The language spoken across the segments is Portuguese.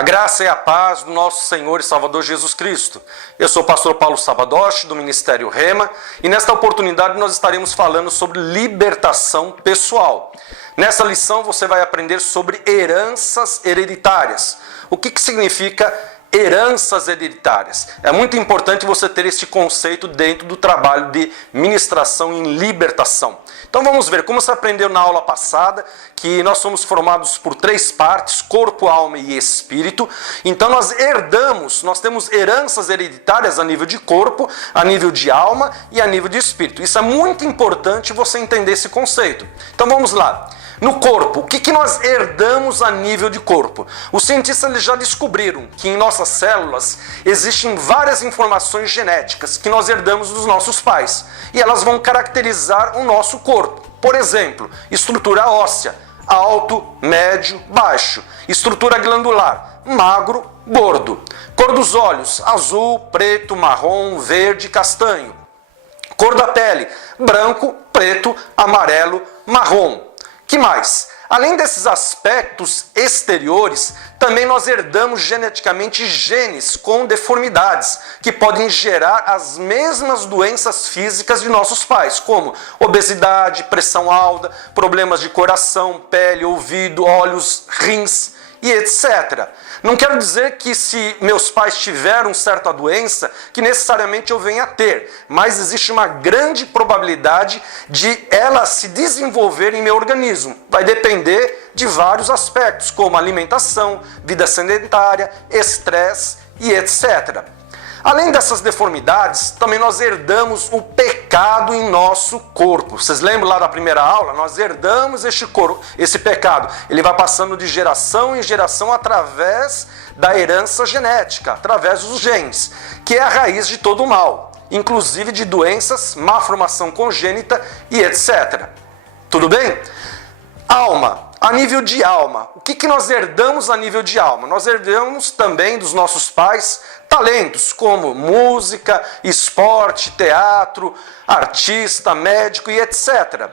A graça e a paz do nosso Senhor e Salvador Jesus Cristo. Eu sou o pastor Paulo Sabadoshi, do Ministério Rema, e nesta oportunidade nós estaremos falando sobre libertação pessoal. Nessa lição você vai aprender sobre heranças hereditárias. O que significa heranças hereditárias? É muito importante você ter esse conceito dentro do trabalho de ministração em libertação. Então vamos ver, como você aprendeu na aula passada, que nós somos formados por 3 partes, corpo, alma e espírito. Então nós temos heranças hereditárias a nível de corpo, a nível de alma e a nível de espírito. Isso é muito importante você entender esse conceito. Então vamos lá. No corpo, o que nós herdamos a nível de corpo? Os cientistas eles já descobriram que em nossas células existem várias informações genéticas que nós herdamos dos nossos pais. E elas vão caracterizar o nosso corpo. Por exemplo, estrutura óssea, alto, médio, baixo. Estrutura glandular, magro, gordo. Cor dos olhos, azul, preto, marrom, verde, castanho. Cor da pele, branco, preto, amarelo, marrom. Que mais? Além desses aspectos exteriores, também nós herdamos geneticamente genes com deformidades, que podem gerar as mesmas doenças físicas de nossos pais, como obesidade, pressão alta, problemas de coração, pele, ouvido, olhos, rins e etc. Não quero dizer que se meus pais tiveram certa doença, que necessariamente eu venha a ter, mas existe uma grande probabilidade de ela se desenvolver em meu organismo. Vai depender de vários aspectos, como alimentação, vida sedentária, estresse e etc. Além dessas deformidades, também nós herdamos o pecado em nosso corpo. Vocês lembram lá da primeira aula? Nós herdamos esse pecado. Ele vai passando de geração em geração através da herança genética, através dos genes, que é a raiz de todo o mal, inclusive de doenças, má formação congênita e etc. Tudo bem? Alma. A nível de alma, o que nós herdamos a nível de alma? Nós herdamos também dos nossos pais talentos como música, esporte, teatro, artista, médico e etc.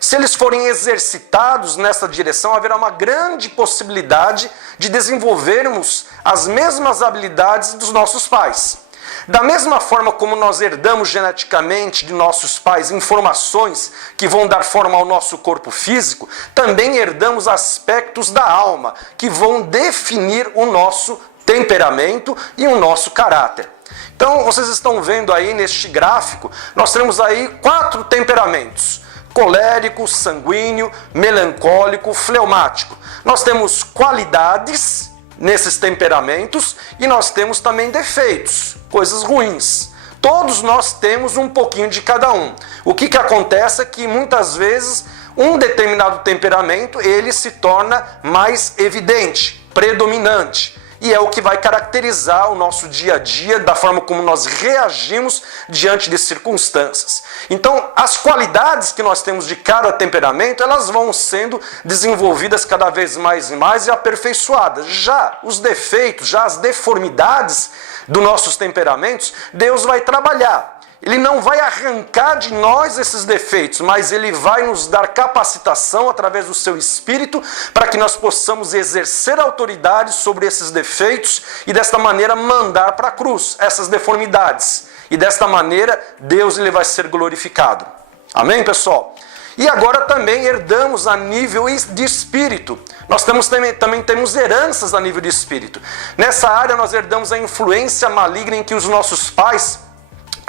Se eles forem exercitados nessa direção, haverá uma grande possibilidade de desenvolvermos as mesmas habilidades dos nossos pais. Da mesma forma como nós herdamos geneticamente de nossos pais informações que vão dar forma ao nosso corpo físico, também herdamos aspectos da alma que vão definir o nosso temperamento e o nosso caráter. Então, vocês estão vendo aí neste gráfico, nós temos aí 4 temperamentos: colérico, sanguíneo, melancólico, fleumático. Nós temos qualidades nesses temperamentos e nós temos também defeitos, coisas ruins. Todos nós temos um pouquinho de cada um. O que acontece é que muitas vezes um determinado temperamento ele se torna mais evidente, predominante. E é o que vai caracterizar o nosso dia a dia, da forma como nós reagimos diante de circunstâncias. Então, as qualidades que nós temos de cada temperamento, elas vão sendo desenvolvidas cada vez mais e mais e aperfeiçoadas. Já os defeitos, já as deformidades dos nossos temperamentos, Deus vai trabalhar. Ele não vai arrancar de nós esses defeitos, mas Ele vai nos dar capacitação através do seu Espírito para que nós possamos exercer autoridade sobre esses defeitos e desta maneira mandar para a cruz essas deformidades. E desta maneira Deus ele vai ser glorificado. Amém, pessoal? E agora também herdamos a nível de espírito. Nós também temos heranças a nível de espírito. Nessa área nós herdamos a influência maligna em que os nossos pais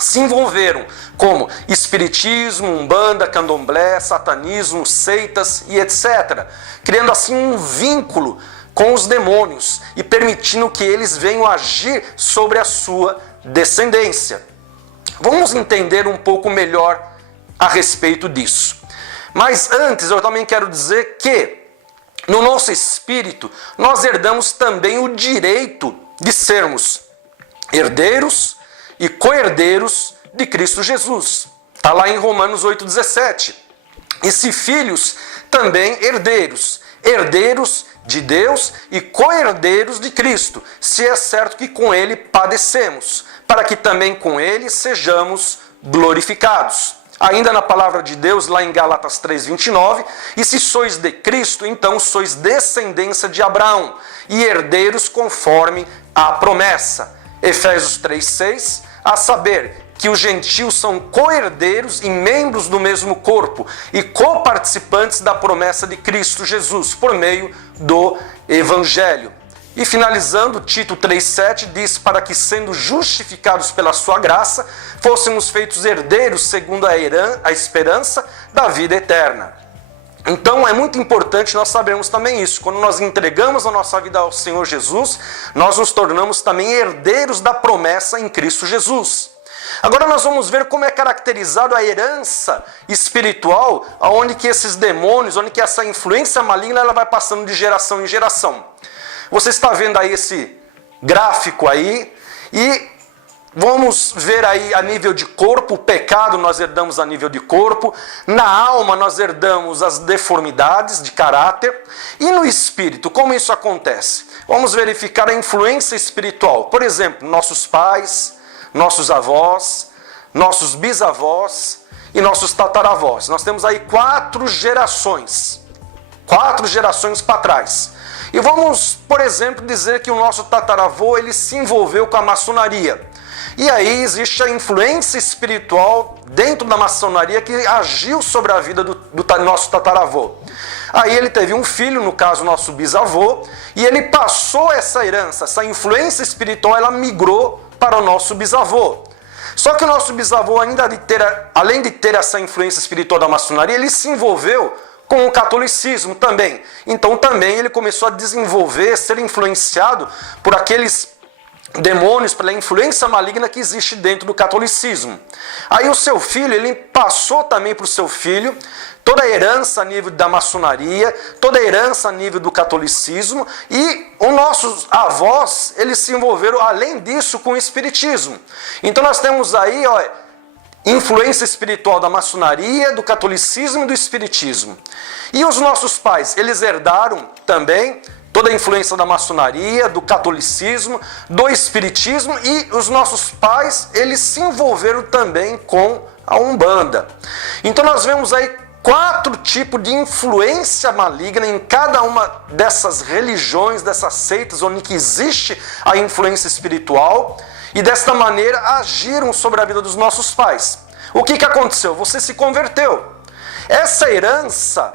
se envolveram, como espiritismo, umbanda, candomblé, satanismo, seitas e etc. Criando assim um vínculo com os demônios e permitindo que eles venham agir sobre a sua descendência. Vamos entender um pouco melhor a respeito disso. Mas antes eu também quero dizer que no nosso espírito nós herdamos também o direito de sermos herdeiros e co-herdeiros de Cristo Jesus. Está lá em Romanos 8,17. E se filhos, também herdeiros. Herdeiros de Deus e co-herdeiros de Cristo, se é certo que com Ele padecemos, para que também com Ele sejamos glorificados. Ainda na palavra de Deus, lá em Gálatas 3:29, e se sois de Cristo, então sois descendência de Abraão e herdeiros conforme a promessa. Efésios 3:6, a saber que os gentios são co-herdeiros e membros do mesmo corpo e coparticipantes da promessa de Cristo Jesus, por meio do Evangelho. E finalizando, Tito 3,7 diz: para que, sendo justificados pela sua graça, fôssemos feitos herdeiros segundo a esperança da vida eterna. Então é muito importante nós sabermos também isso. Quando nós entregamos a nossa vida ao Senhor Jesus, nós nos tornamos também herdeiros da promessa em Cristo Jesus. Agora nós vamos ver como é caracterizado a herança espiritual, onde que esses demônios, onde que essa influência maligna ela vai passando de geração em geração. Você está vendo aí esse gráfico aí, e vamos ver aí a nível de corpo, o pecado nós herdamos a nível de corpo, na alma nós herdamos as deformidades de caráter, e no espírito, como isso acontece? Vamos verificar a influência espiritual. Por exemplo, nossos pais, nossos avós, nossos bisavós e nossos tataravós. Nós temos aí 4 gerações para trás. E vamos, por exemplo, dizer que o nosso tataravô ele se envolveu com a maçonaria. E aí existe a influência espiritual dentro da maçonaria que agiu sobre a vida do nosso tataravô. Aí ele teve um filho, no caso nosso bisavô, e ele passou essa herança, essa influência espiritual, ela migrou para o nosso bisavô. Só que o nosso bisavô, além de ter essa influência espiritual da maçonaria, ele se envolveu com o catolicismo também. Então também ele começou a desenvolver, ser influenciado por aqueles demônios, pela influência maligna que existe dentro do catolicismo. Aí o seu filho, ele passou também para o seu filho toda a herança a nível da maçonaria, toda a herança a nível do catolicismo, e os nossos avós, eles se envolveram, além disso, com o espiritismo. Então nós temos aí, influência espiritual da maçonaria, do catolicismo e do espiritismo. E os nossos pais, eles herdaram também toda a influência da maçonaria, do catolicismo, do espiritismo, e os nossos pais, eles se envolveram também com a Umbanda. Então nós vemos aí 4 tipos de influência maligna em cada uma dessas religiões, dessas seitas, onde que existe a influência espiritual, e desta maneira agiram sobre a vida dos nossos pais. O que aconteceu? Você se converteu. Essa herança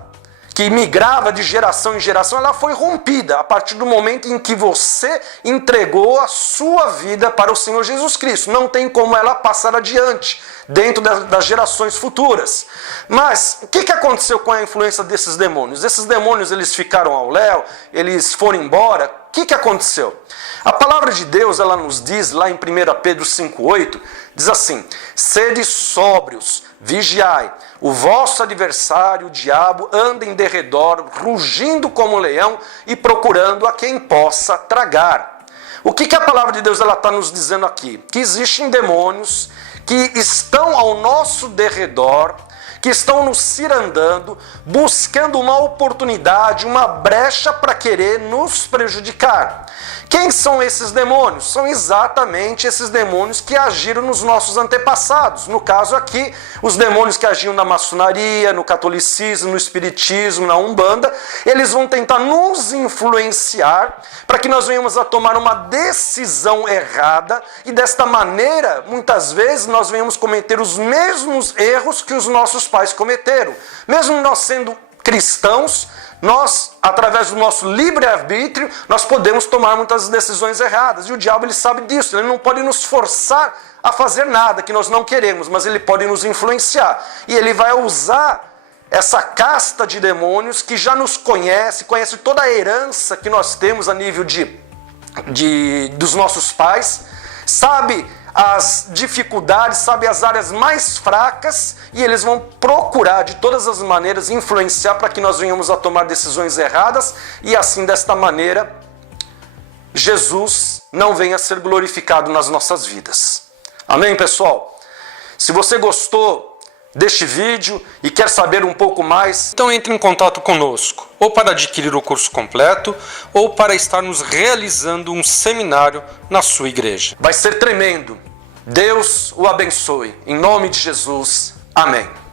que migrava de geração em geração, ela foi rompida a partir do momento em que você entregou a sua vida para o Senhor Jesus Cristo. Não tem como ela passar adiante dentro das gerações futuras. Mas o que aconteceu com a influência desses demônios? Esses demônios, eles ficaram ao léu, eles foram embora. O que aconteceu? A palavra de Deus, ela nos diz, lá em 1 Pedro 5,8, diz assim: sede sóbrios, vigiai, o vosso adversário, o diabo, anda em derredor, rugindo como leão e procurando a quem possa tragar. O que a palavra de Deus está nos dizendo aqui? Que existem demônios que estão ao nosso derredor, que estão nos cirandando, buscando uma oportunidade, uma brecha para querer nos prejudicar. Quem são esses demônios? São exatamente esses demônios que agiram nos nossos antepassados. No caso aqui, os demônios que agiam na maçonaria, no catolicismo, no espiritismo, na Umbanda, eles vão tentar nos influenciar para que nós venhamos a tomar uma decisão errada, e desta maneira, muitas vezes, nós venhamos cometer os mesmos erros que os nossos pais cometeram. Mesmo nós sendo cristãos, nós, através do nosso livre-arbítrio, nós podemos tomar muitas decisões erradas. E o diabo, ele sabe disso. Ele não pode nos forçar a fazer nada que nós não queremos, mas ele pode nos influenciar. E ele vai usar essa casta de demônios que já nos conhece toda a herança que nós temos a nível dos nossos pais, sabe as dificuldades, sabe as áreas mais fracas, e eles vão procurar de todas as maneiras influenciar para que nós venhamos a tomar decisões erradas, e assim, desta maneira, Jesus não venha a ser glorificado nas nossas vidas. Amém, pessoal? Se você gostou deste vídeo e quer saber um pouco mais, então entre em contato conosco, ou para adquirir o curso completo, ou para estarmos realizando um seminário na sua igreja. Vai ser tremendo. Deus o abençoe. Em nome de Jesus. Amém.